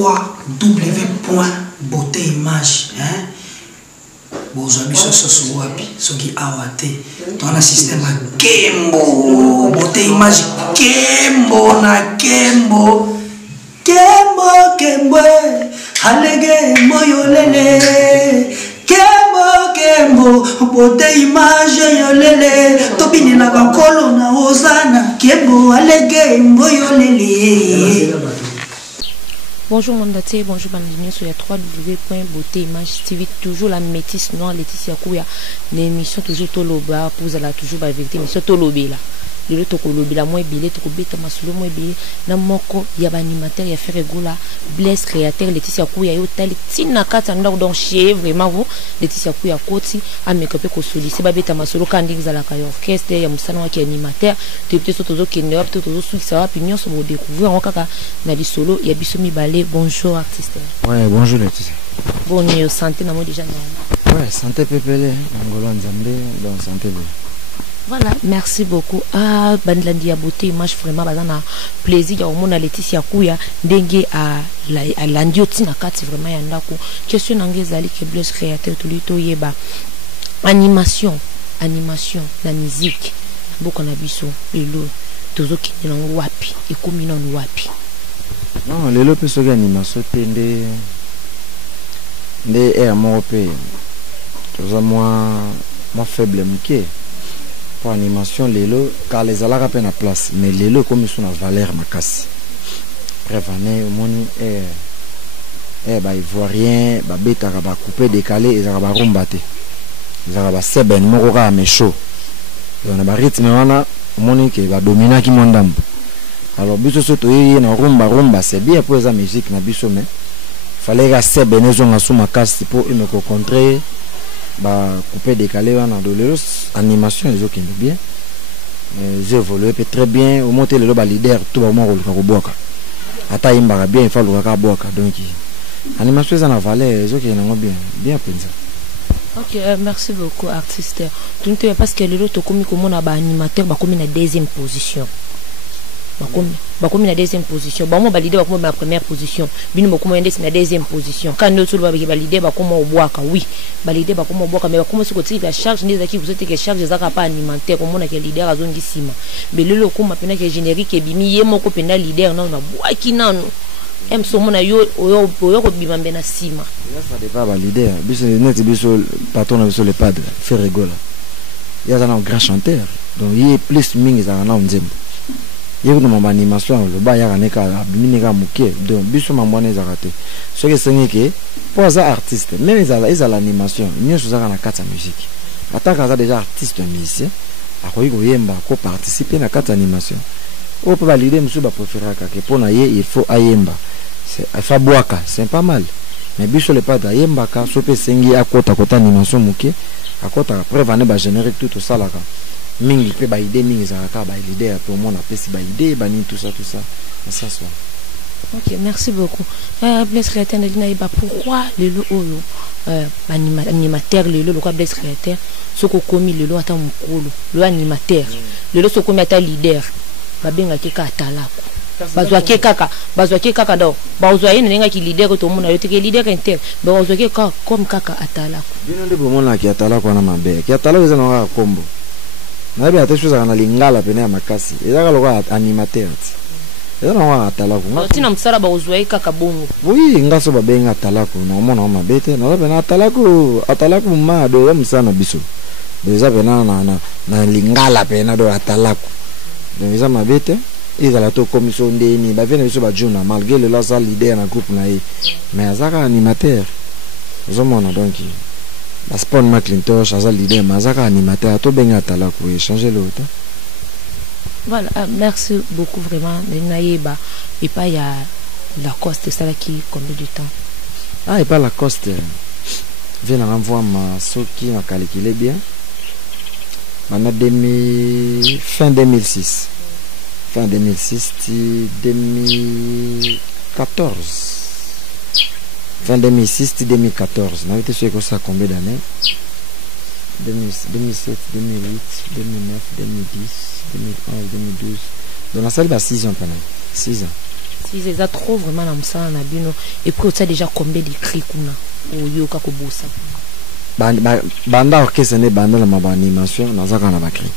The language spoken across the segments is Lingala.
www.beautéimage. Bozobi soso wapi soki awate tona système Kembo beauté image Kembo na Kembo halege moyolele Kembo beauté image yolele tobini na bankolo na ozana Kembo halege moyolele. Bonjour Mondate, bonjour Bandini, sur la www.beautéimage TV, toujours la métisse noire Laetitia Kouya, l'émission toujours Toloba, pour la toujours la vérité, mais Tolobé là. Le tokolobi la moins billet, tokobeta masolo moins billet, na moko ya animateur ya faire gola, bless créateur Laetitia Kouya yo tali tina kata ndako donc chez vraiment vous Laetitia Kouya koti a mekape ko solisi ba beta masolo kandi zala ka orchestre ya musana wa ki animateur, depuis tozo kende wa tozo sou ça va pignon so mo découvrir en kaka na di solo ya biso mi balé. Bonjour artiste. Ouais, bonjour Laetitia. Bon santé na mo déjà normal. Ouais, santé pepele, ngolo nzambe donc santé bien. Voilà, merci beaucoup. Ah, Bandlandi a beauté image vraiment bazana plaisir ya omona Laetitia Kouya ndenge à landioti na kati vraiment ya ndako. Question nangezali ke bless créateur tulito yeba animation na musique. Boko na biso lelo tozo kende na wapi ekomi na wapi. Non, lelo peso ga animation tende nde air mope. Toza moi faible mke. Pour animation lelo car les alara peine à place mais lelo comme ils sont à valeur makasi prévané moni ba ivoirien ba beta ba couper décalé et ba rombate za ba seben moko ka mécho on a ba rythme wana moni ke ba domina ki mondambo alors biso soto yi na rumba c'est bien pour la musique na biso mais fallait ga seben ezo ngasu makasi pour me contrer ba couper décalé wana do lelo animation les autres bien j'ai évolué très bien au monter le ba leader tout ba mo ko boka ata imba bien il faut le ka boka donc animation ça na valeur les autres na bien penza. OK, merci beaucoup artiste. Donc parce que lelo to komi comme na ba animateur ba komi na deuxième position. Bakomi na deuxième position. Ba mo ba leader bakomi na première position. Bino bakomi na deuxième position. Quand nous tout ba leader bakomi obwaka oui. Ba leader bakomi obwaka mais bakomi siko tiki la charge ndeza ki vous êtes que charge zaka pas alimentaire comme on a que leader azongi sima. Mais lelo koma pena que générique e bimi ye moko pena leader non na bwaki nanu. Em so mona yo ko bimambe na sima. Ça dépend ba leader. Biso net biso patron biso le padre fait rigola. Il y a un grand chanteur. Donc il est plus mingi za na nzembo. Il y a une animation, le bas y a un écart, donc biso mambone zakate. Ce que c'est que pour les artistes, même ils ont l'animation, ils ont la carte musique. Attends quand déjà artiste musicien, à quoi il yemba, quoi participer à la carte animation. Au peut valider monsieur va préférer que pour naïe il faut ayemba. C'est faboaka, c'est pas mal. Mais biso le pas d'ayemba car ce que c'est à côté animation muké, à côté après va ne générer tout ça là. Mingi pe ba idée mingi za ka ba leader pour mon appel si ba idée ba ni tout ça ça soit. OK, merci beaucoup. Bless créateur na pourquoi le oyo animateur le quoi bless créateur soko komi le ata mukolo le animateur le soko komi ata leader ba benga ke ka talako bazwa ke kaka do bazwa yene nenga ki leader to mona yote ke leader inter bazwa ke ka comme kaka atalako bino ndebo mona ki atalako na mabe ki atalako za na kombo. Na bien tes choses na lingala pene ya makasi ezaka loka animateur eza na atalako tina msala ba uzwa kaka bongo oui ngaso ba benga atalako na mona mabete na pena atalako ma do ya msana biso déjà pena na lingala pena do atalako donc eza mabete ezala to commission ndeni ba vena biso ba juna malgré le la salle leader na groupe na ye mais azaka animateur ozomona donc la Spawn McIntosh, Azal l'idée, Mazaka animateur, tout bien à la pour échanger l'autre. Voilà, merci beaucoup vraiment. Naïba, et pas il y a Lacoste, ça là qui combien de temps? Ah, et pas Lacoste. Viens renvoyer ma soki m'a calculé bien. Maintenant fin 2006. Fin 2006, 2014. Fin 2006, 2014. On a été sur ça combien d'années 2007, 2008, 2009, 2010, 2011, 2012. Donc la salle va 6 ans pendant. 6 ans. Si c'est ça trop vraiment dans ça na bino et puis tu as déjà combien d'écrits kuna au yoka ko bossa. Banda orchestre ne banda la ma animation nazaka na bakri.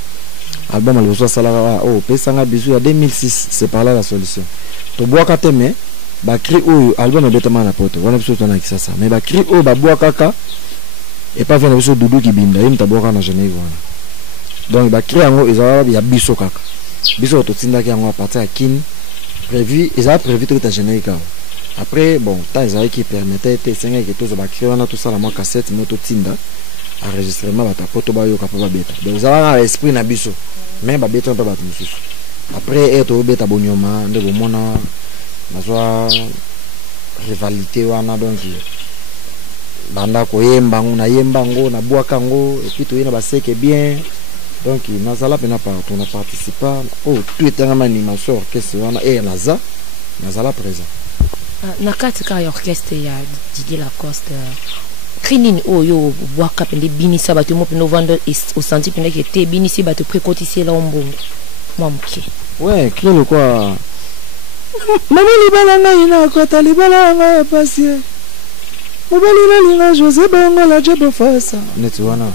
Album alboso sala oh pesanga bizu ya 2006 c'est par là la solution. To boaka teme bakri oyo album ebetama na poto wana biso tona kisasa mais bakri oyo baboaka kaka et pas venir biso dudu ki binda yim taboka na Genève wana. Donc bakri yango ezala ya biso kaka. Biso to tindaki yango à partir ya kin prévu ezala prévu tout à Genève. Après bon ta ezala qui permettait te senga que tous bakri wana tout ça la moi cassette moto tinda enregistrement bata poto ba yo kapaba beta. Donc ezala esprit na biso mais ba beta pas bata mususu. Après eto beta bonyoma nde bomona nazwa rivalité wana donc banda ko yemba na yemba ngo na boaka ngo et puis to yena baseke bien donc nazala pena partout na participa oh tout est en animation orchestre wana et nazala présent na katika ya orchestre ya Didier Lacoste Krinine oyo boaka pende binisa bato mo peno vendre au senti pende que te binisi bato précotiser la mbongo moi mke ouais Krinine quoi mama libala ngai na kota libala ngai pasie mobali na linga José bango la job fasa net wana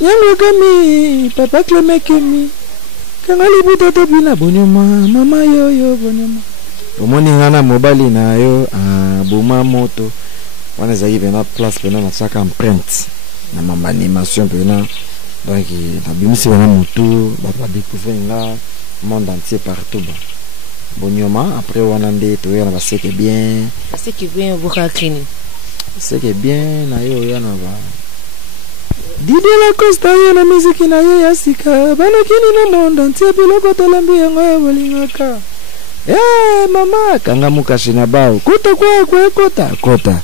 yango kami papa Clément kemi kanga libuta to bina bonyoma mama yo bonyoma omoni ngana mobali na yo boma moto wana zayi bena place pena na saka empreinte na mama animation pena donc na bimisi bena moto ba découvrir nga monde entier partout ba bonyoma après wana nde to yana baseke bien baseke bien voka Krinine c'est bien na yo yana ba Didier Lacoste yo na musique na ye ya sika bana kini na monde entier biloko tolambi yango ya bolingaka mama kanga mukashi na bao kuta kwa kota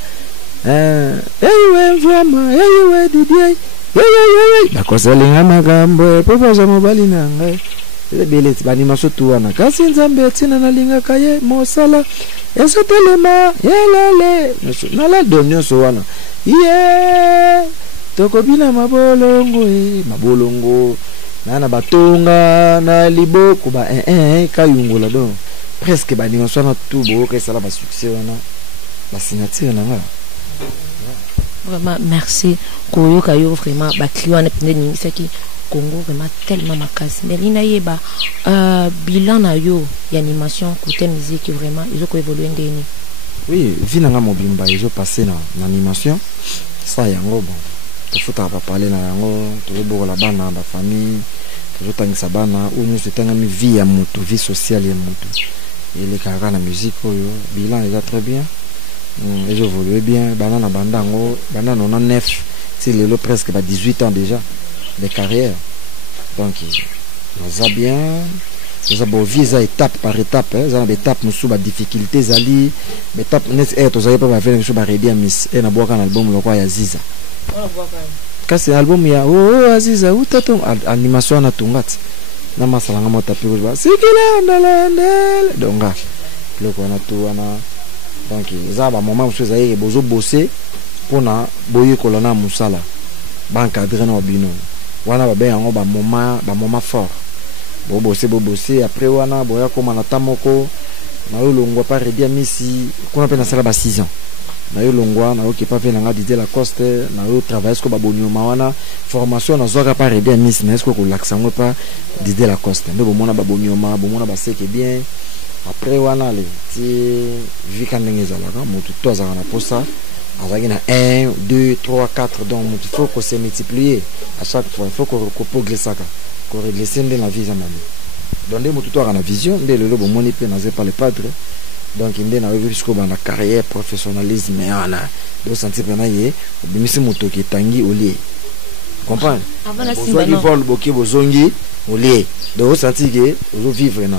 we vraiment we Didier Lacoste linga magambo papa za mobali na ngai bele banimation tu wana kasi nzambe tina na linga kaye mosala esotelema yelale nala donyo so wana tokobina mabolongo na batonga na liboko ba kayungola donc presque banimation na tout bo que ça la ba succès wana ba signature na nga vraiment merci koyoka yo vraiment ba client na pende ni saki Congo vraiment tellement makasi mais lina yeba bilan na yo animation côté musique vraiment ils ont évolué ndeni oui vinanga mobimba ils ont passé na animation ça yango bon to futa pa parler na yango to lebo la bana ba famille to tangisa bana ou nous c'était une vie ya moto vie sociale ya moto et les kaka na musique oyo bilan ils a très bien ils ont évolué bien bana na bandango bana 99 c'est le presque 18 ans déjà de carrière donc nous a bien nous avons visé étape par étape nous avons des étapes nous sous des difficultés ali mais étape net est vous avez pas faire quelque chose par bien miss et na boka un album le quoi ya Ziza kasi album ya Aziza utato animation na tungati na masalanga mota pe ba sikila ndala donga le quoi na tout wana donc ça ba moment vous avez besoin bosser pour na boyer kolona musala ba encadrer na bino wana ba yango ba moment fort bo bosser après wana boya koma na tamoko na yo longwa pa redia misi kuna pe na sala ba 6 ans na yo longwa na yo ki pa pe na Didier Lacoste na yo travailler ko ba bonyoma wana formation na zoka pa redia misi na esko ko laksango pa Didier Lacoste ndo bo mona ba bonyoma bo mona ba seke bien après wana le ti vika ndenge za la mutu to za na posa avec 1, 2, 3, 4 donc il faut que se multiplier à chaque fois il faut que progresser ça que régresser dans la vie à mami donc des motos à la vision dès le lobo moni pe nazé par le padre donc il na vu jusqu'au dans la carrière professionnalisme et on a de sentir pendant yé bimisi moto qui tangi au lié comprendre avant la simba non vol boki bozongi au lié donc sentir que vous vivre non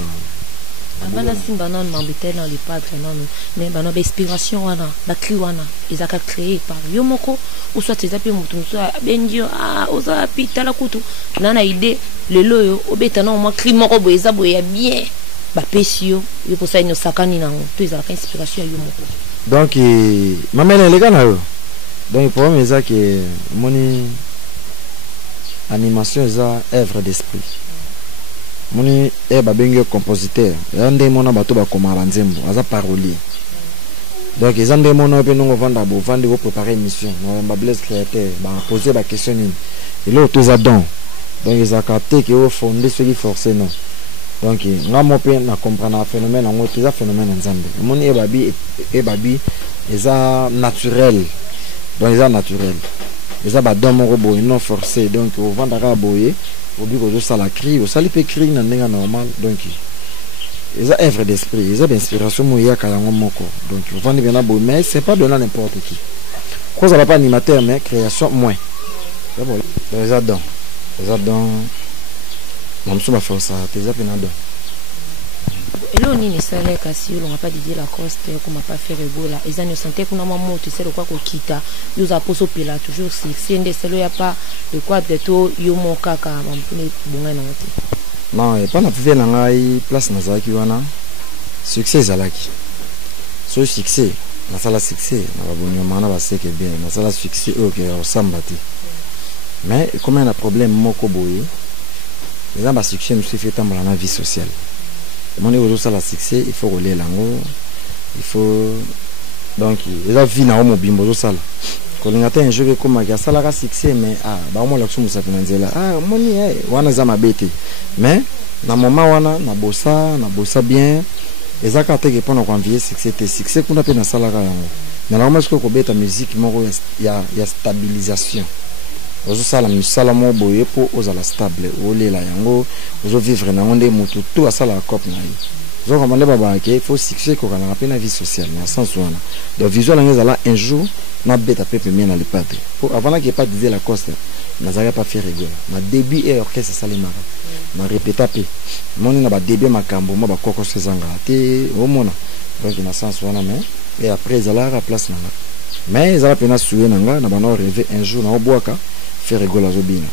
avant la simba non m'embêter dans les padres non mais bah non inspiration wana la cri wana ils a créé par yomoko ou soit ils appellent mutu soit bendio oza pita la kutu nana idée le loyo obeta non moi cri moko boeza boya bien ba pesio yo pour ça ino sakani nango to ils a la inspiration yomoko donc mamela les gars na yo donc pour moi ça que moni animation ça œuvre d'esprit moni babengi compositeur ya nde mona bato bakoma banzembo aza parolier donc eza nde mona pe nongo vanda bo vandi ko préparer émission ba blesse créateur ba poser ba question nini elo to za don donc eza capté que au fondé ce qui forcé non donc nga mo pe na comprendre un phénomène en autre phénomène en Zambie moni ebabi eza naturel donc eza naturel eza ba don mo boye non forcé donc au vanda ka boye obi ko ça la cri au sali pe cri na ndenga normal donc eza œuvre d'esprit eza d'inspiration mo ya kala ngomoko donc au vanda bien boye mais c'est pas donner n'importe qui quoi ça va pas animateur mais création moins c'est bon eza don mon sou ba força eza pe na don. Elo nini sale kasi on va pas didier la coste comme pas faire ebola ils ne sentait qu'on a maman tu sais de quoi ko kita yo za poso pela toujours si ndé selo ya pas de quoi de to yo mo kaka mampune bunga na wote non et pas na vivre na ngai place na zaki wana succès zalaki so succès na sala succès na ba bonyo mana ba seke bien na sala succès OK au sambati mais comme un problème moko boye les amba succès nous fait tambola na vie sociale. Mon niveau ça la succès il faut rouler l'ango il faut donc les a vie na homo bimbo ça là quand on atteint un jeu comme ça la succès mais ba mo la kumu sa finanzela moni wana za mabete mais na moment wana na bossa bien les a carte que pendant qu'on vie succès qu'on appelle na sala ka yango mais normalement ce ko beta musique moko ya stabilisation ozo sala misala mo boye po ozala stable olela yango ozo vivre na ngonde mutu tout asala cop na yi zo komande baba ke faut succès ko kana pe na vie sociale na sens wana donc visuel ngeza un jour na beta pepe mien na le padre pour avant que pas diser la coste na zaga pas faire rigolo na début et orchestre salimara na répéta pe moni na ba début makambo mo ba koko sezanga te o mona donc na sens wana mais et après zala la place na mais zala pena sué nanga na bana rêver un jour na obwaka faire rigoler zobina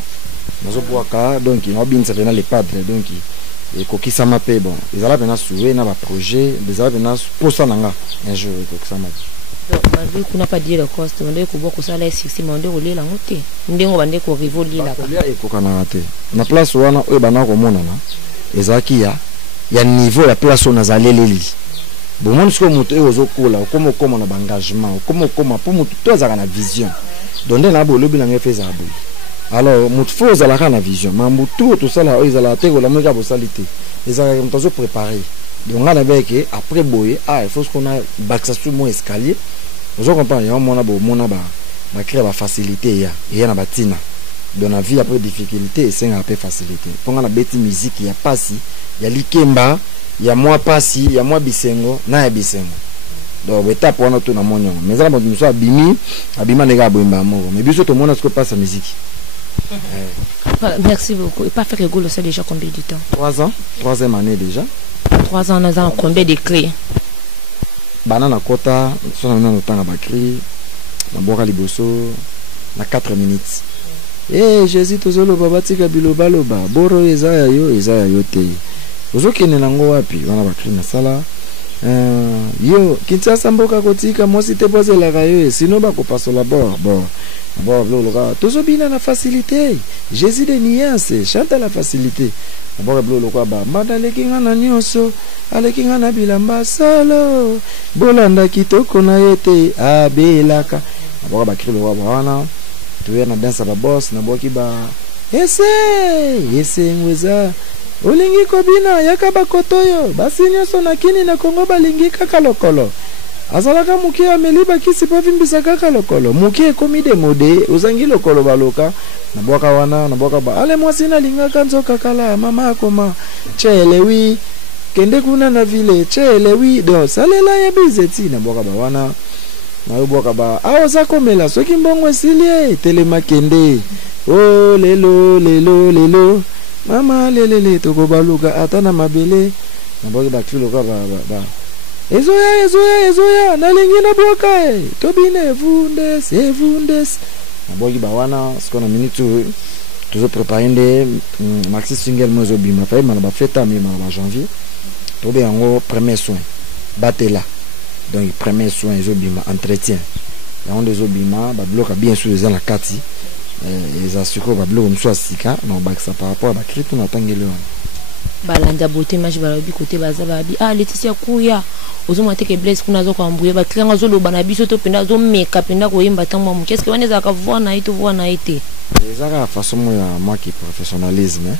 nazo boaka donc on bin ça venait les padres donc et kokisa mape bon ils allaient venir souver na ba projet ils allaient venir pour ça nanga un jour kokisa mape donc malgré qu'on n'a pas dit le coste on doit ko boko ça la succès mais on doit rouler la moté ndengo bande ko rivoli la ka e ko kana te na place wana o bana ko mona na ezaki ya niveau la place on azaleleli bon monde ce que moto e ozokola comme na engagement comme pour moto to azaka na vision donc na bo lobi na ngefe za bo alors moto faut za la na vision mambu tout ça là ils ala te ko la meka bo salite ils ala moto zo préparer donc là avec après boye il faut qu'on a baxa sur mon escalier vous comprenez ya mona bo mona ba créer ba facilité ya na batina dans la vie après difficulté c'est un peu facilité pour na beti musique ya pasi ya likemba ya moi pasi ya moi bisengo na ya bisengo donc étape wana to na monyo mais ça bon nous abima nega boimba moko mais biso to mona ce que passe la musique. Merci beaucoup et pas faire rigolo c'est déjà combien de temps 3 ans 3e année déjà 3 ans on a combien de clés banana kota so na tanga ba cri na boka liboso na 4 minutes Jésus tozolo baba tika biloba loba boro ezaya yo te ozokene nango wapi wana ba cri na sala yo Kinshasa mboka kotika mosi te pozela kayo sino ba ko pasola bon loka tozobina na facilité Jésus de nuance chante la facilité bon loka ba manda lekinga na nyoso alekinga na bilamba solo bolanda kitoko na yete abelaka bon ba cri loka wana tuwe na dansa ba boss na boki ba ese ngweza olingi kobina yakaba kotoyo basi nyoso na kini na Kongo balingi kaka lokolo azalaka muke ameliba kisi pa vimbisa kaka lokolo muke komi de mode uzangi lokolo baloka na boka wana na boka ba ale mwasi na linga kanzo kakala mama akoma chelewi kende kuna na vile chelewi do salela ya bizeti na boka ba wana na boka ba aoza komela soki mbongo silie telema kende oh lelo mama lelele toko baluka atana mabele na boki ba kilo ka ba ezoya nalingi na boka tobine vundes na boki ba wana skona minute toujours préparer maxi single mozo bima fa ma ba feta mi ma ba janvier tobe yango premier soin batela donc premier soin ezobima entretien yango ezobima ba bloka bien sûr les la kati les assurer ba bloka mso asika na ba par rapport à ba crypto na tangelo balanda beauté match balobi côté baza babi ah Laetitia kuya ozoma teke bless kuna zo kwambuye ba client zo loba na biso to penda zo meka penda ko yemba tango mu qu'est-ce que waneza ka voir na ito voir na ite ezaka façon ya moi qui professionnalisme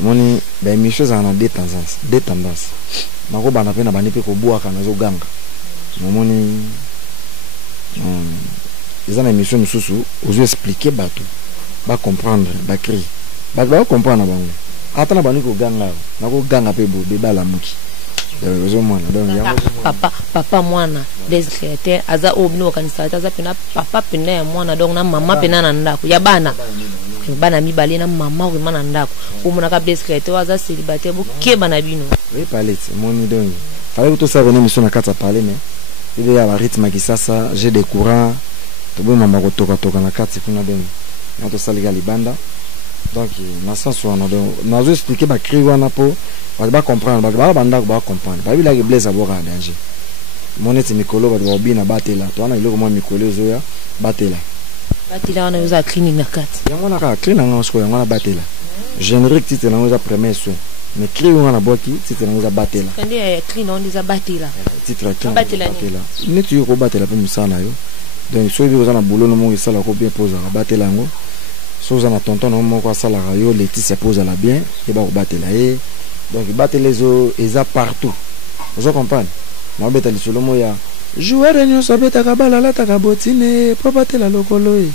moni ba émission za na deux tendances nako bana pena bani pe ko boaka na zo ganga moni ils ont une émission mususu ozo expliquer bato ba comprendre ba cri ba comprendre bango atana bani ko ganga nako ganga pe bo debala muki ozo mwana donc papa mwana des créateurs aza obino kanisa aza pena papa pena ya mwana donc na mama pena na ndako ya bana mibale na mama vraiment na ndako omona ka des créateurs aza célibataire bo ke bana bino oui palette moni donc fallait tout ça venir mission na kata parler mais il y a un rythme qui ça j'ai des courants to bo mama ko toka na kati kuna donc na to saliga libanda donc na sens wana donc na zo expliquer ba cri wana po ba comprendre ba banda ba comprendre ba bila ke blaze abora danger monete mikolo ba bina batela to ana iloko mo mikolo zo ya batela wana uza clinique na kati yango na ka clinique na sko yango na batela générique titre na uza premier soin mais cri wana na boki titre na uza batela kandi clinique on uza batela titre batela ni tu ko batela pe musana yo donc so bizo na boulot no mo isala ko bien poser na batela ngo so za na tonton no mo ko sala yo Laetitia pose la bien et ba ko batela e donc batela zo eza partout vous comprenez na betali solo mo ya joueur nyonso betaka bala la taka botine po batela lokolo e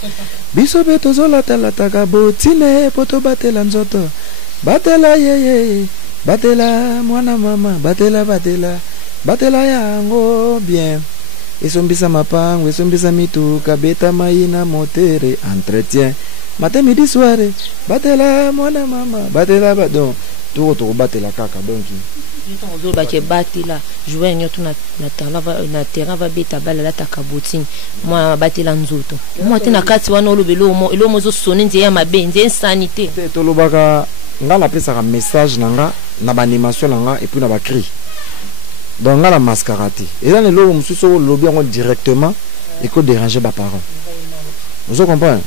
biso beto zola tala taka botine po to batela nzoto batela ye batela mwana mama batela yango bien esombisa mapango esombisa mitu kabeta maina motere entretien matin midi soir batela mwana mama batela donc to batela kaka donc on ba ke batela jouer nyoto na terrain va beta bala la takabotine moi batela nzoto moi tena kati wana olobelo mo zo sonner nze ya mabenze insanité to lobaka ngala pesa ka message nanga na ba animation nanga et puis na ba cri donc ngala mascarati et là le mususu lobi ngo directement et ko déranger ba parents vous comprenez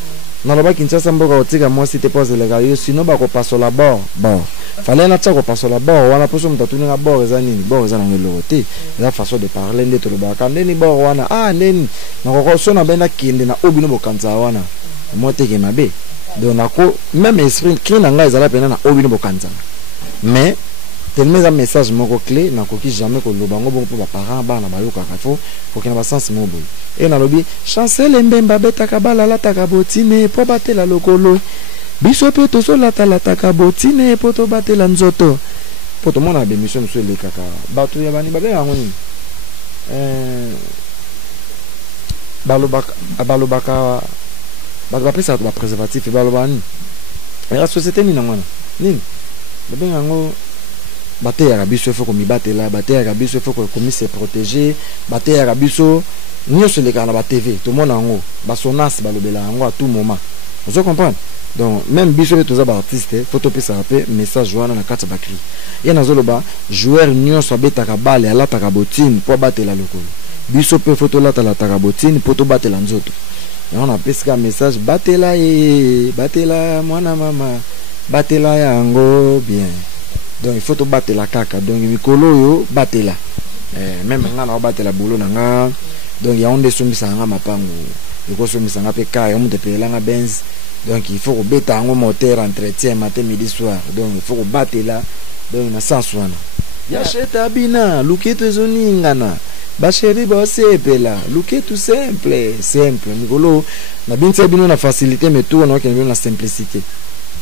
na loba Kinshasa mboka otika moi si te pose le gars sinon ba ko passe la bord bon fallait na tsako passe la bord wana poso mutatu nga bord eza nini bord eza na ngelo te la façon de parler ndeto loba ka ndeni bord wana ndeni na ko so na bena kinde na obino bokanza wana moi te ke mabe donc na ko même esprit qui na nga ezala pena na obino bokanza mais tellement un message moko clé na ko ki jamais ko loba ngo bon pour ba parents bana ba yoka ka faut que na ba sens mo boy et na lobi chancel mbemba betaka bala la taka botine po batela lokolo biso pe to so la taka botine po to batela nzoto po to mona be mission so le kaka batu ya bani babe yango ni balobaka ba pesa ba préservatif balobani la société ni ngwana nini babe yango bate ya biso faut ko mi batela bate ya biso faut ko komi se protéger bate ya biso nyonso le kana ba TV tout monde ngo ba sonas ba lobela ngo à tout moment vous comprenez donc même biso tous les artistes faut pesa rapper message wana na kati bakri ya nazoloba joueur nyonso betaka bale ala taka botine po batela lokolo biso pe photo la taka botine po to batela nzoto ya on a pesa message batela batela mwana mama batela yango bien donc il faut to batela kaka donc mikolo yo batela même ngana o batela boulot nanga donc ya onde sombisa nga mapango iko sombisa nga pe ka ya mute pe langa benz donc il faut ko beta ngo moteur entretien matin midi soir donc il faut ko batela donc na sens wana ya cheta bina luketo zoningana ba chéri ba sepela luketo simple mikolo na binsa bino na facilité mais tout on na simplicité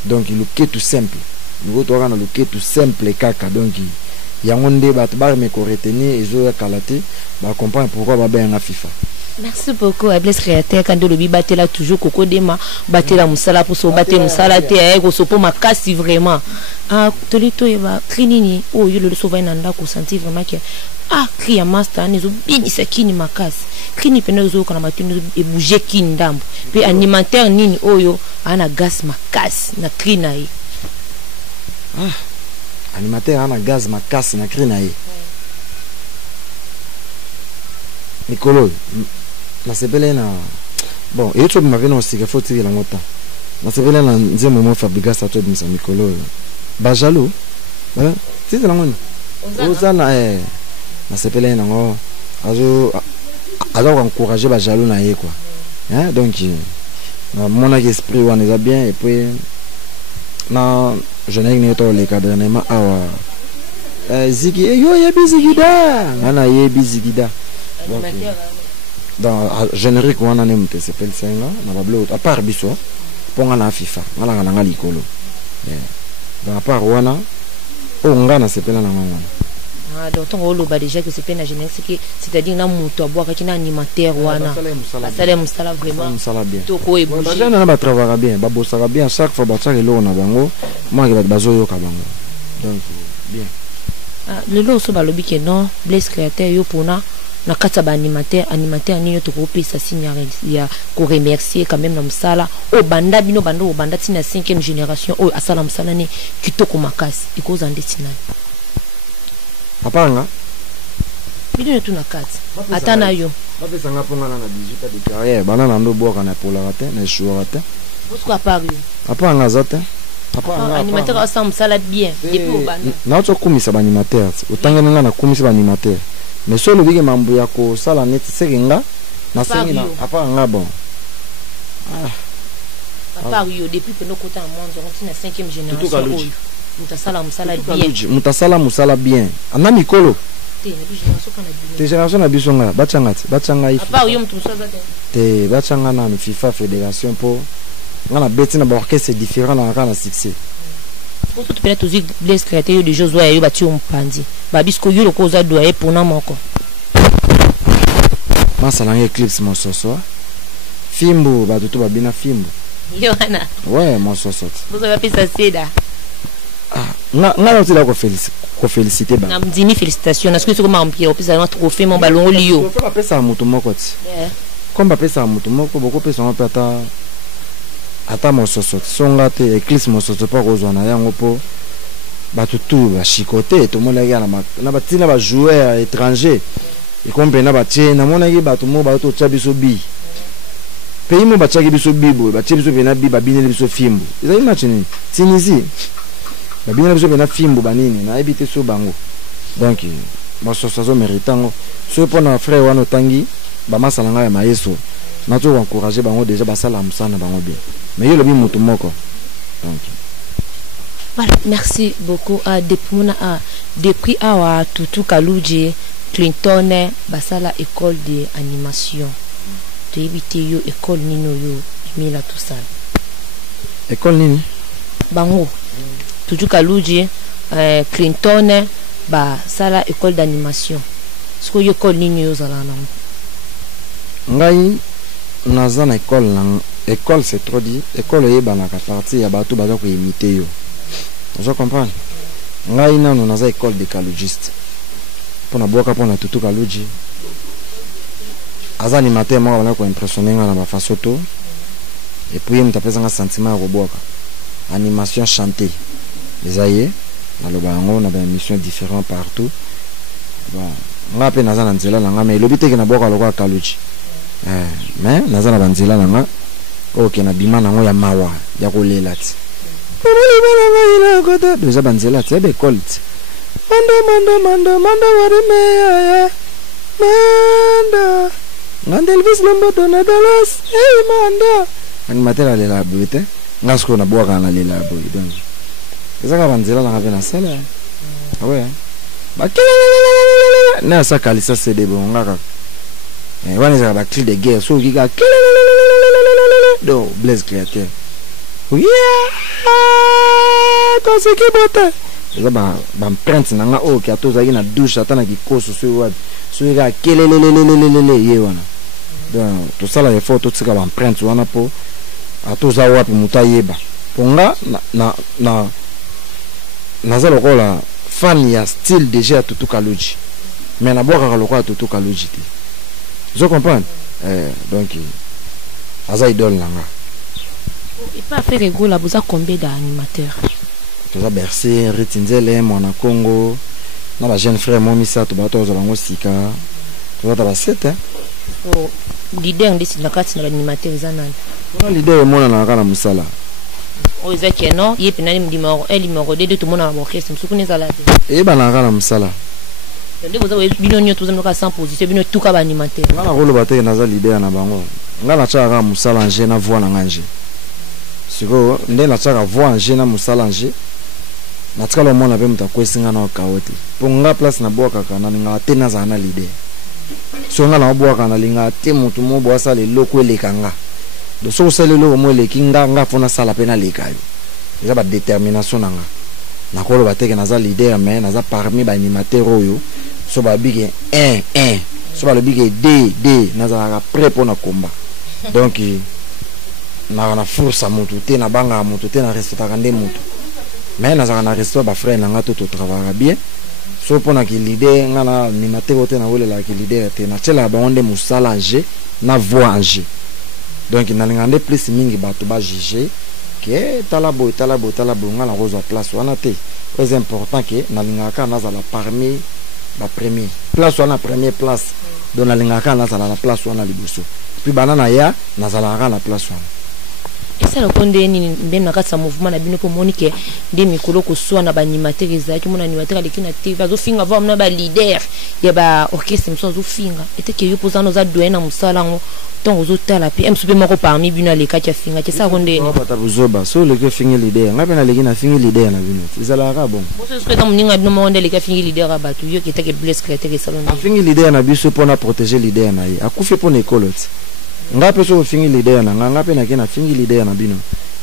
donc luketo simple nous avons le quai tout simple kaka donc yango nde bato ba me ko retenir ezo ya kalate ba comprendre pourquoi ba ben na FIFA. Merci beaucoup Bless créateur quand le bi batela toujours koko dema batela musala pour so batela musala te ko so po makasi vraiment tolito eba clinini o yo le sauver nanda ko sentir vraiment que cria master nizo bini sakini makasi clini pena zo kana matini e bouger kin ndambo pe alimentaire nini oyo ana gas makasi na clina yi animateur ana gaz makasi na crina ye Nicolo na sebele na bon et tu m'avais non aussi que faut tirer la moto na sebele na nzemo mo fabrica ça tout misa Nicolo ba jalo c'est la ngoni ozana na sepele nango azo encourager ba jaloux na ye quoi hein donc mon esprit wana est bien et puis na je n'ai pas les cadrement awa zigi yo yebi zigida ngana yebi zigida donc dans générique wana ne mute s'appelle senga na bablo à part biso ponga na FIFA ngala ngala likolo dans à part wana o ngana s'appelle na ngana donc on va déjà que c'est pas la jeunesse c'est-à-dire na muto aboa kina animateur wana basale musala vraiment musala bien to ko e ba jana na ba travailler bien ba bosaka bien chaque fois ba tsaka lo na bango moi ke ba zoyo ka bango donc bien le lo so ba lobi ke non Blaise créateur yo pona na kata ba animateur ni yo to ko pesa signe ya ko remercier quand même na musala o banda bino bando o banda tina 5e génération o asala musala ni kitoko makasi ikoza ndetina apanga bino tu na kati atana yo bapesa nga ponga na 18 de carrière bana na ndo boka na pola te na choura te pourquoi pas yo apanga zate apanga animateur ensemble ça la bien depuis au bana na to kumisa ba animateur utangana nga na kumisa ba animateur mais solo bige mambo ya ko sala net sekenga na sengina apanga bon apanga yo depuis que nos côtés en monde on tina 5e génération mutasala musala bien ana mikolo te génération na biso nga bachanga ifi te bachanga na FIFA fédération po ngana beti na ba orchestre différent na kana succès pour tout peut-être aussi Blaise créateur de Josué yo bati ompandi ba bisko yo lokoza doye pona moko masala eclipse mososo fimbo ba tutu ba bina fimbo Yohana ouais mososo vous avez fait ça seda nga otila ko féliciter ba namdini félicitations parce que c'est comme empire opisa na trophée mon ballon lio ko pesa mutu moko ti comme ba pesa mutu moko boko pesa mo pata ata mososo songa te eclipse mososo pa kozwa na yango po batutu ba chicoté to mona ya na batina ba joueur étranger et comme na ba tie na mona ki batu mo ba to tsabiso bi pays mo ba tsaki biso bibo ba tsabiso bena bi ba bineli biso fimbo ezali match ni Tunisie ba bineli biso bena fimbo banini na ebité so bango donc mososo zo méritango so pona frère wana tangi ba masala nga ya maeso na to encourager bango déjà basala musana bango bien mais yo lobi mutu moko donc voilà merci beaucoup depuis awa Tutu Kaluje Clinton basala école de animation to éviter yo école nino yo mila tout ça école nini bango Tutu Kaluje Clinton basala école d'animation ce que yo école nino yo zala nango ngai naza na école na école c'est trop dit école yebanaka partie ya bato baza ko imiter yo je comprends ngai nano naza école de kalugiste pona boka pona Tutu Kaluji aza animateur moko bana ko impressionner nga na ba façon et puis mtapeza nga sentiment ya koboka animation chantée ezaye na loba yango na ba émission différent partout bon nga pe naza na nzela na nga mais lobi te ke na boka lokwa Kaluji mais naza na banzela na nga ok na bima nango ya mawa ya kolela ti déjà banzela ti ebe école ti mando warime ya mando ngande Elvis Lombodo na Dallas mando animateur alela boye te nga siko na bwaka na lela boye donc ezaka banzela na nga na sala ouais bakele na sa kalisa CD bon ngaka wana ezaka ba cri de guerre so kika donc Blaise créateur quand c'est qui bote eza ba empreinte na nga oyo kia tozalaki na douche ata na kikoso soki wapi soki kaka kelelelelelelele ye wana donc tosala effort totika ba empreinte wana mpo atoza wapi moto ayeba mpo nga naza lokola fan ya style déjà ya Tutu Kaluji mais nabwakaka lokola Tutu Kaluji te je comprends donc aza idole nanga et pas faire ego la boza combien d'animateurs toza Bercy Ritinzele Mwana Congo na ba jeune frère Momisa to bato za bango sika toza ta ba 7 oh leader ndisi na kati na animateur za nani na leader mona na kana musala Oh Isaac non, il est pénal numéro 2 de tout le monde à l'orchestre, je connais ça là. Et bananga na musala. Vous avez binonyo tous nous sans position, bino tout ka animateur. Ngana rolo bateke naza leader na bango. Ngana chaka musala nje na voix na nganje. Siko nde na chaka voix nje na musala nje. Na tsala mona pe mutakwesinga na kaoti. Ponga place na boka kana nga tena za na leader. So ngana boka na linga te mutu mo bo sala loko elekanga. Do so sala loko mo elekinga nga fona sala pena lekayo. Eza ba détermination nanga. Na kolo bateke naza leader mais naza parmi ba animateur oyo. So ba bige 1 so ba le bige D naza prêt pour na combat. Donc na force mutu te na banga mutu te na respecta kande mutu. Mais naza na respect ba frère na ngato to travailler bien. So pona ki leader ngana animateur te na wole la ki leader te na tela ba onde musala anje na voix anje. Donc na ngande plus mingi bato ba juger que talabo ngana roza place wana te. C'est important que na lingaka na la parmi la première place wana première place donc na lingaka na la place wana liboso puis banana ya na la place wana. Et ça le condé ni ndena kasa mouvement na bino ko monique de mikolo ko so na ba animateur ezaki mon animateur aleki na TV azo finga va na ba leader ya ba orchestre mso zo finga ete ke yo posano za doena musala ngo ton zo tala pe msupe moko parmi bino aleka kia finga ke ça condé ni bata buzoba so le ke finga leader ngape na leki na finga leader na bino ezala ka bon bo so speta muninga bino mo ndele ka finga leader ba tu yo ke take bless secrétaire salon finga leader na biso pona protéger leader na ye akufe pona école ngape so fingi leader na ngape na kena fingi leader na bino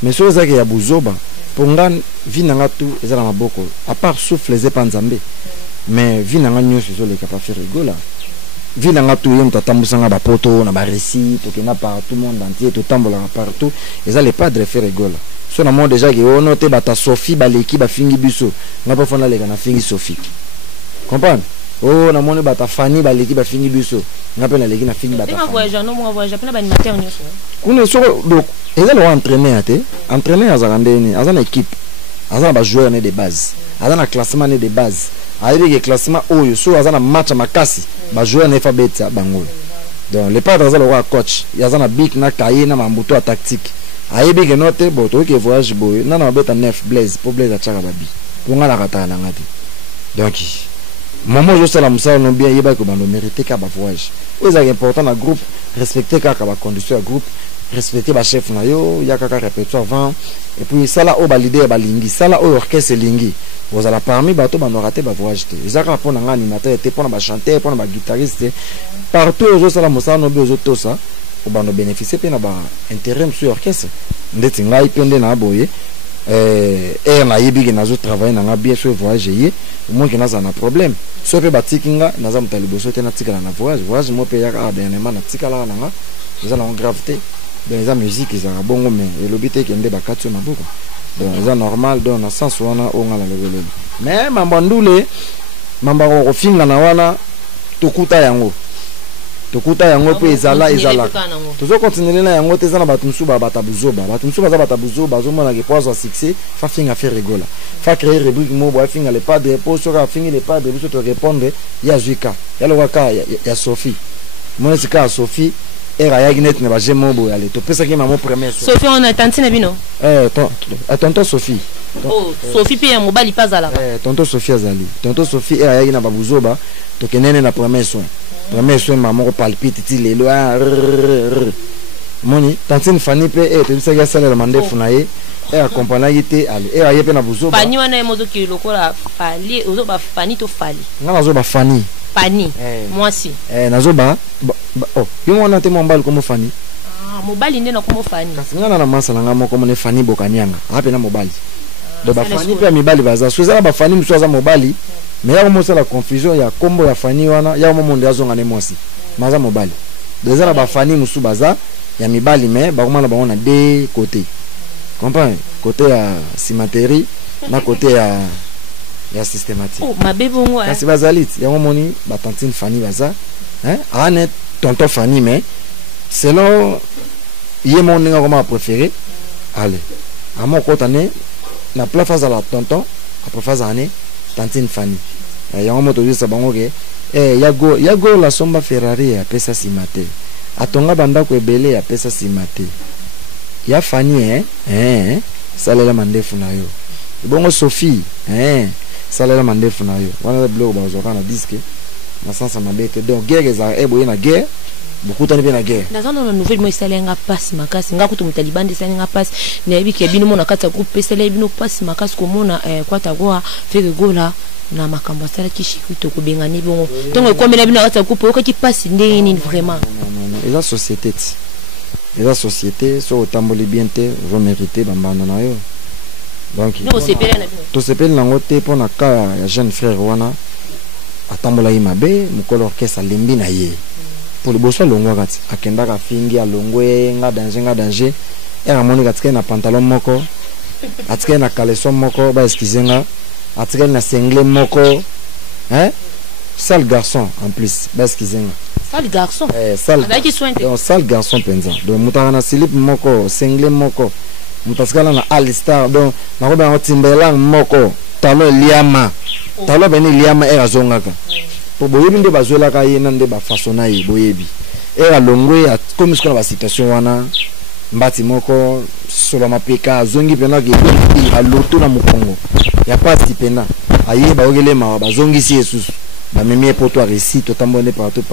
mais so zake ya buzoba ponga vina ngatu ezala maboko à part souffle ze panzambe mais vina nganyo so le capable faire rigola vina ngatu yem tatambusa ba poto na ba récit to kena partout monde entier to tambola partout ezala pas de faire rigola so na monde déjà que ono te bata Sophie baleki ba fingi biso ngapa fona le kana fingi Sophie comprendre. Oh na moni bata Fanny baleki ba fingi biso ngape na leki na fingi bata Fanny. Voyage non mo voyage pena ba animateur nyoso. Kuna so donc ezalo entraîner ate entraîner azarandeni azana équipe azana ba joueur né de base azana classement né de base ayebi ke classement oyo so azana match makasi ba joueur né fabeta bango donc le padre azalo wa coach yazana big na kaye na mambuto tactique ayebi ke note boto ke voyage boy na na beta 9 Blaise pour Blaise achaka babi pour ngala katana ngati donc maman je sais la musala non bien yeba ko bando mériter ka ba voyage c'est important na groupe respecter ka ba condition groupe respecter ba chef na yo ya ka répertoire avant et puis sala o ba leader ba lingi sala o orchestre lingi vous allez parmi bato bando rater ba voyage te ezaka pona nga animateur te pona ba chanteur pona ba guitariste partout je sais la musala non bien zo ça o bando bénéficier pe na ba intérêt sur orchestre ndeti ngai pende na boye na yebi na zo travailler na bien sur voyage yé moi qui n'a pas problème so pe batikinga na za mutaliboso te na tikala na voyage mo pe ya ka dernièrement na tikala na nga za na gravité dans la musique za bongo mais elobite ke nde bakatio na buko donc za normal donc na sens wana o ngala lebele mais mambandule mamba ko finga na wana tokuta yango pe ezala toujours continuer na yango te za na batumsuba batabuzoba za batabuzoba zo mona ke pozo succès fa finga faire rigola fa créer rubrique mo bo finga le pas de poso ka fingi le pas de biso to répondre ya Zuika ya lo ka ya Sophie moi c'est ka Sophie era ya ginet ne ba jemo bo ale to pesa ki mamo premier Sophie on a tanti na bino tonton Sophie oh Sophie pe mo bali pas ala tonton Sophie azali tonton Sophie era ya na babuzoba to kenene na premier soin maman palpite ti lelo moni tantine Fanny pe te bisa ya sala mande funaye accompagner yite ale aye pe na buzoba Fanny wana e mozo ki lokola fali ozo ba Fanny to fali ngana zo ba Fanny moi si nazo ba oh yo wana te mombali comme Fanny mobali nde na comme Fanny kasi ngana na masala ngamo comme ne Fanny bokanyanga ape na mobali do ba Fanny pe mibali baza so za ba Fanny mso za mobali mais ya mo la confusion ya kombo ya Fanny wana ya mo monde azonga ne mwasi maza mobali déjà na ba Fanny musu baza ya mibali mais ba komana ba ona de côté comprends côté ya cimenterie na côté ya systématique oh ma bébongo kasi bazalit ya mo moni ba tantine Fanny baza ane tonton Fanny mais selon yé mon ninga comme préféré allez à mon côté na pla phase à la tonton après phase année tantine Fanny ya moto yesa bango ke yago la somba Ferrari ya pesa simate atonga banda ko ebele ya pesa simate ya Fanny salela mandefu na yo bongo Sophie salela mandefu na yo wana blog bazoka na disque na sansa mabete donc guerre za eboye na guerre beaucoup tani na guerre na zana na nouvelle moi salenga passe makasi nga kutu mutalibandi salenga passe na yebi ke bino mona kata groupe pesele bino passe makasi ko mona kwa tagoa feke gola na makambo sala kishiki to kubengani bongo tongo ekomela bino kata groupe okaki passe ndeni vraiment non et la société so otamboli bien te vous méritez bambana na yo donc no sepele na bino to sepele nango te pona ka ya jeune frère wana atambola imabe mukolo orchestre lembi na ye pour le bosso longo kati akenda ka fingi alongwe nga danger era moni katika na pantalon moko atika na caleçon moko ba excusenga atika na sengle moko sale garçon en plus ba excusenga sale garçon sale sale garçon penza donc mutaka na slip moko sengle moko mutasikala na alistar donc na ko ba timbela moko talo liama talo beni liama era zongaka po boyebi nde bazola ka ye nande ba façonna ye boyebi era longwe ya comme ce qu'on a situation wana mbati moko solo mapeka zongi pena ke a loto na mukongo ya pasi pena aye ba ogele ma ba zongi si yesus ba memi poto a récit to tambone partout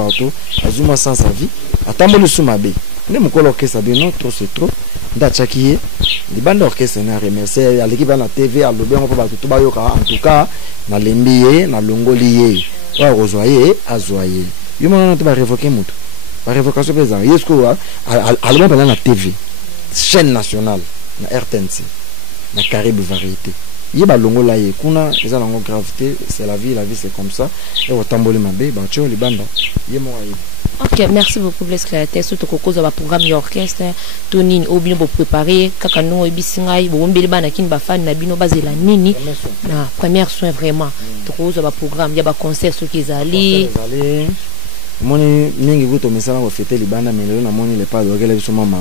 azuma sans sa vie atambole sumabe ne mukolo orchestre de non trop c'est trop nda chakiye di bande orchestre na remercier à l'équipe na TV à lobe on peut ba tout ba yoka en tout cas na lembiye na longoli ye wa rozoyer azoyer yo mona to ba révoquer mutu ba révocation présent yesko allemand pendant la TV chaîne nationale na RTNC na Caribe variété yeba longo la ye kuna eza lango gravité c'est la vie c'est comme ça et otamboli mabe ba tcho libanda yemo ayi. Ok, merci beaucoup pour l'esclaration. Surtout que le programme d'orchestre, Tony, Obino pour préparer, Kakano et Bissingai, Bombele Banakin, Bafan, Nabino Bazela Nini. La première soin vraiment. Trop le programme, il y a un concert sur qui allés. Moni mingi buto misala ko fêter libanda mais le na moni le pas de regel sur maman.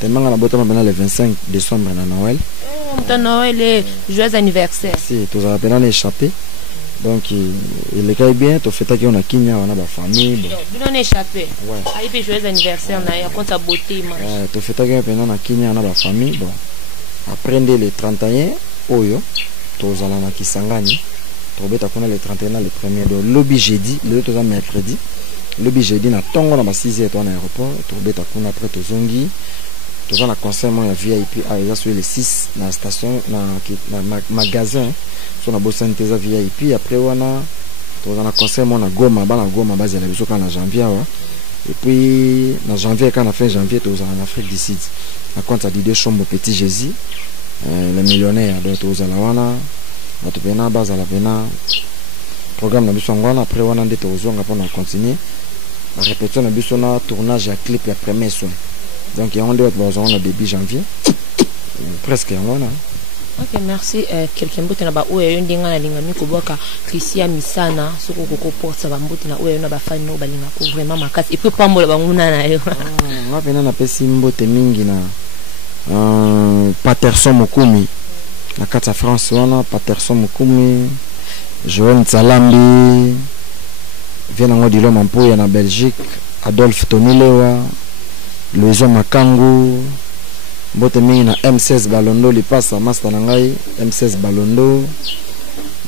Tellement la botte maintenant le 25 décembre na Noël. Noël et joyeux anniversaire. Si, tu as bien échappé. Donc il est bien tu fais qu'on a Kenya on a la famille bon on échappé ouais aí fait joyeux anniversaire na ya compte beauté man tu fais qu'on a Kenya on a la famille bon après le 31 oyo tu as la Kisangani tu beta kuna le 31 le premier donc lobby jeudi le autre mercredi lobby jeudi na tongo na ba 6h to na aéroport tu beta kuna après tu zongi tu vas na concert moi ya VIP à sur le 6 na station na magasin on a bossé une VIP après on a concert mon Goma basé na biso na janvier et puis en janvier quand on a fait janvier tu en Afrique du Sud à compte à Didier Chombo Petit Jésus les millionnaires donc tu la wana tu pena base à la pena programme na biso ngwana après on a ndete ozonga pour continuer la répétition na biso na tournage à clip ya premier soin donc il y a on doit on a début janvier presque ngwana. Ok, merci. Quelqu'un d'autre n'a pas oué un dinga na linga miko boka Christian Misana soko koko porte ba mbote na oué na ba fan no ba linga ko vraiment makasi et puis pambola ba nguna na yo. Nga pena na pesi mbote mingi na Patterson Mokumi na kata France wana Patterson Mokumi Joël Nzalambi vient ngo dilo mampoya na Belgique Adolphe Tomilewa Louison Makangu mbote mingi na M16 Balondo lipasa master na ngai M16 Balondo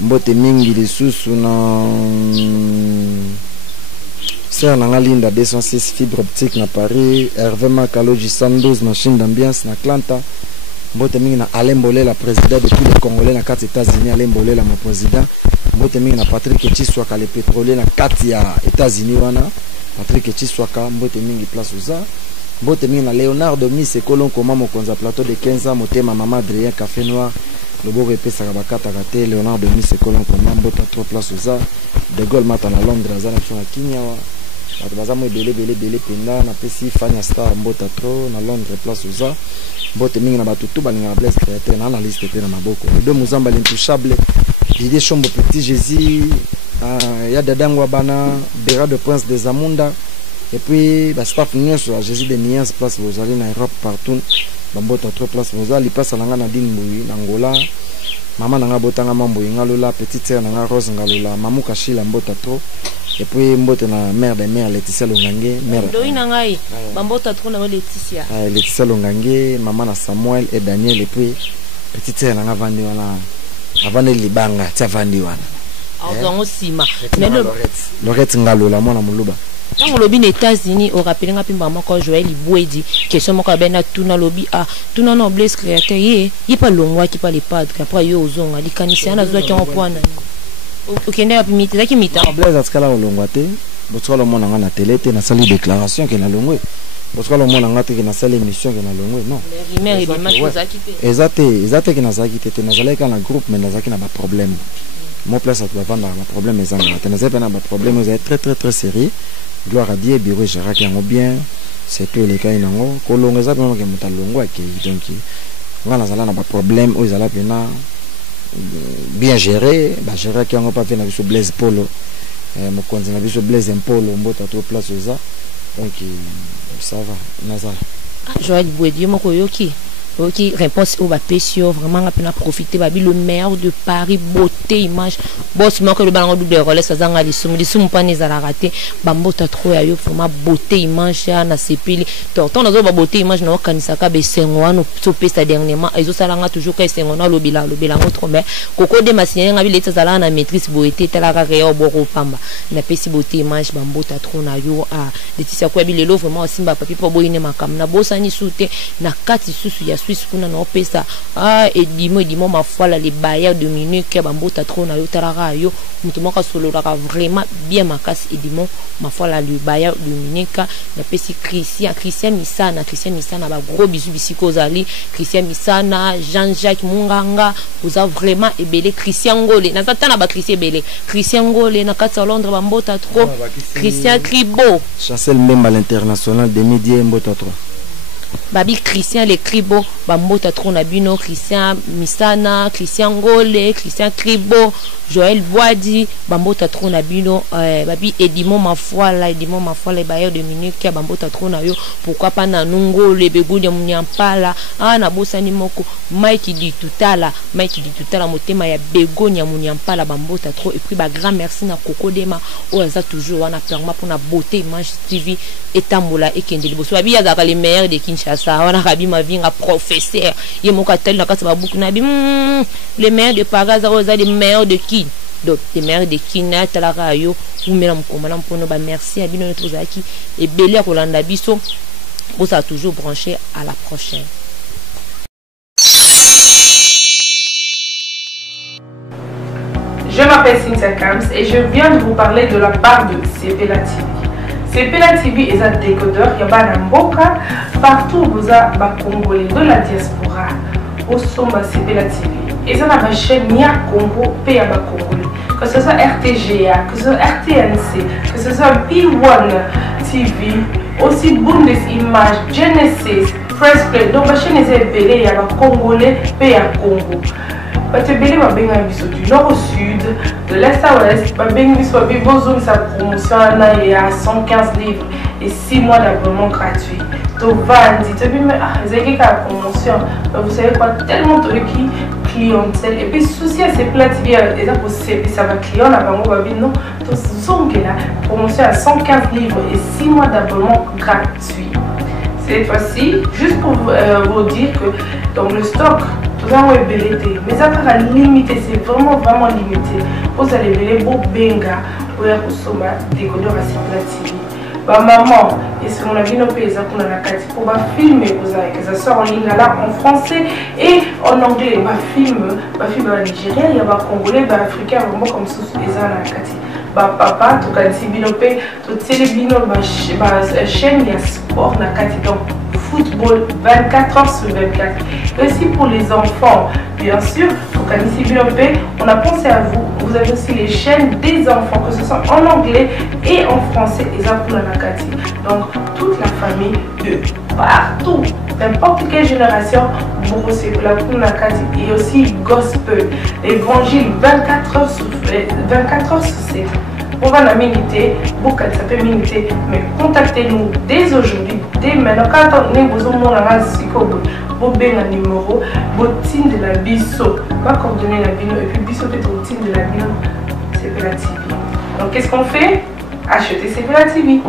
mbote mingi lisusu na sœur na ngai Linda 206 fibre optique na Paris Hervé Makaloji 112 machine d'ambiance na Atlanta mbote mingi na Alain Bolela président de tous les Congolais na 4 États-Unis Alain Bolela mon président mbote mingi na Patrick Chiswaka le pétrolier na 4 ya États-Unis wana Patrick Chiswaka mbote mingi place uza mbote mingi na Leonardo Mise Kolon koma mokonza plateau de 15 ans motema mama Adrien Café Noir lobo epesa bakata kate Leonardo Mise Kolon koma mbota 3 place uza de Gaulle mata na Londres azana na Kenya wa bato bazamo belé penda na pesi Fanya Star mbota 3 na Londres place uza mbote mingi na batutu balinga Blaise Créateur na analyste pe na maboko de Muzamba l'intouchable Didier Chombo Petit Jésus ya dadangwa bana Bera de Prince des Amunda. Et puis, le staff sur Jésus de Nias, place vous allez en Europe partout. Bambota 3 place vous allez passer à Nadine Boui, Angola. Maman n'a botanga mambo, Ngalola, petite sœur n'a rose Ngalola, Mamou Kachi, Lambota 3. Et puis, Mbote na mère des mères, Laetitia Longange. Mère Bambota 3 na Laetitia. Laetitia Longange, maman na Samuel et Daniel. Et puis, petite sœur nanga vandi wana avandi libanga tia vandi wana azongo sima mais Lorette ngalo la mona muluba dans le lobby des États-Unis au rappel nga pimba moko Joël Ibouedi question moko bena tuna lobby tuna no bless créateur yi pas longwa qui pas les padres après yo ozonga likanisi ana zwa ki en point okende ya pimite zaki mita blaise atkala longwa te botsola mona nga na télé te na sali déclaration que na longwe botsola mona nga te que na sali émission que na longwe non mais il zaki te ezate que na zaki te na zaleka na groupe mais na zaki na ba problème mon place à toi vendre ma problème ezanga te na zepe na ba problème c'est très très très sérieux gloire à Dieu bureau Jacques yango bien c'est que les cas nango kolonga za pema ke mutalongo ake donc ngana zala na ba problème o zala pena bien géré ba gérer ki yango pas fait na biso Blaise Polo mo konzi na biso Blaise Polo mbota to place za donc ça va nazala Joël Ibouedi moko yoki ok réponse au bapesio vraiment à peine profiter babi le meilleur de Paris beauté image boss manque le ballon double relais ça zanga les sum pas les ala raté bambota trop ya yo vraiment beauté image na sepili ton nazo ba beauté image na kanisa ka be sengwano to pesa dernièrement ezo salanga toujours ka sengwano lobila ngotro mais koko de masien ngabi leta zala na maîtrise beauté tala ka réo boko pamba na pesi beauté image bambota trop na yo de tisia ko bi lelo vraiment simba papi po boyine makam na bosa ni soute na kati susu ya Suisse kuna na opesa et dimo ma foi là les bailleurs de minutes que bambota trop na yo tarara yo mutu moko solo la vraiment bien makasi et dimo ma foi là le bailleur de minutes na pesi Christian Misana ba gros bisous bisiko zali Christian Misana Jean-Jacques Munganga vous a vraiment ebele Christian Ngole na tata na ba Christian Ngole na kata Londres bambota trop Christian Cribo Chancel Mbemba l'international de midi mbota trop babi Christian les Cribo bambota trop na bino Christian Misana Christian Ngole Christian Cribo Joël Boadi bambota trop na bino babi Edimon ma foi les bailleurs de minutes qui bambota trop na yo pourquoi pas na nungo le begunya munyampala na bosani moko Mike di tutala motema ya begonya munyampala bambota trop et puis ba grand merci na Coco Dema o za toujours wana perma pour na beauté image TV etambola ekende liboso babi ya les meilleurs de Kinshasa wana rabi ma vinga professeur ye mokatel na kasa babuku na bi les meilleurs de Pagaza oza les meilleurs de qui donc les meilleurs de Kina talaka yo ou mena mkomana mpono ba merci à bino notre zaki et belé ko landa biso on sera toujours branché à la prochaine. Je m'appelle Cynthia Kams et je viens de vous parler de la part de CPLA TV. CPLA TV est un décodeur qui a Mboka partout vous a Congolais de la diaspora au sommet CPLA TV. Et ça n'a pas chaîne ni à Congo, pays à Congolais. Que ce soit RTGA, que ce soit RTNC, que ce soit P1 TV, aussi Bundesimage, Genesis, Press Play. Donc la chaîne est belée à Congolais, pays à Congo. Parce que Bélé va bien du nord au sud, de l'est à l'ouest, va bien besoin sa promotion il y a 115 livres et 6 mois d'abonnement gratuit. Donc Vandi, tu dis mais c'est la promotion, vous savez quoi, tellement de clientèle et puis souci à ces plats TV et ça va client là bas va non donc la promotion à 115 livres et 6 mois d'abonnement gratuit. Cette fois-ci, juste pour vous dire que dans le stock, tout ça est belleté, mais ça sera limité, c'est vraiment limité. Vous allez belleter beau benga pour consommer décodeur à CPLA TV. Bah maman, et si on a vu nos pays qu'on a la carte pour filmer, vous avez que ça sort en ligne là en français et en anglais. Bah film à Nigeria, il y a bah congolais, bah africain, vraiment comme ça les gens la carte. Bah papa, tout cas si binopé, tout télébino, bah chaîne il y a sport la carte donc football 24 heures sur 24. Et aussi pour les enfants, bien sûr, tout cas si binopé, on a pensé à vous. Vous avez aussi les chaînes des enfants, que ce soit en anglais et en français, et ça pour la carte. Donc toute la famille de partout, n'importe quelle génération, vous recevez la carte et aussi gospel, évangile 24 heures sur 7. On va la miniter, beaucoup ça peut miniter, mais contactez-nous dès aujourd'hui, dès maintenant. Quand on est besoin de vous avez un numéro, vous de la biso, pas coordonner la bino, et puis biso peut être de la bino, CPLA TV. Donc qu'est-ce qu'on fait? Achetez CPLA TV.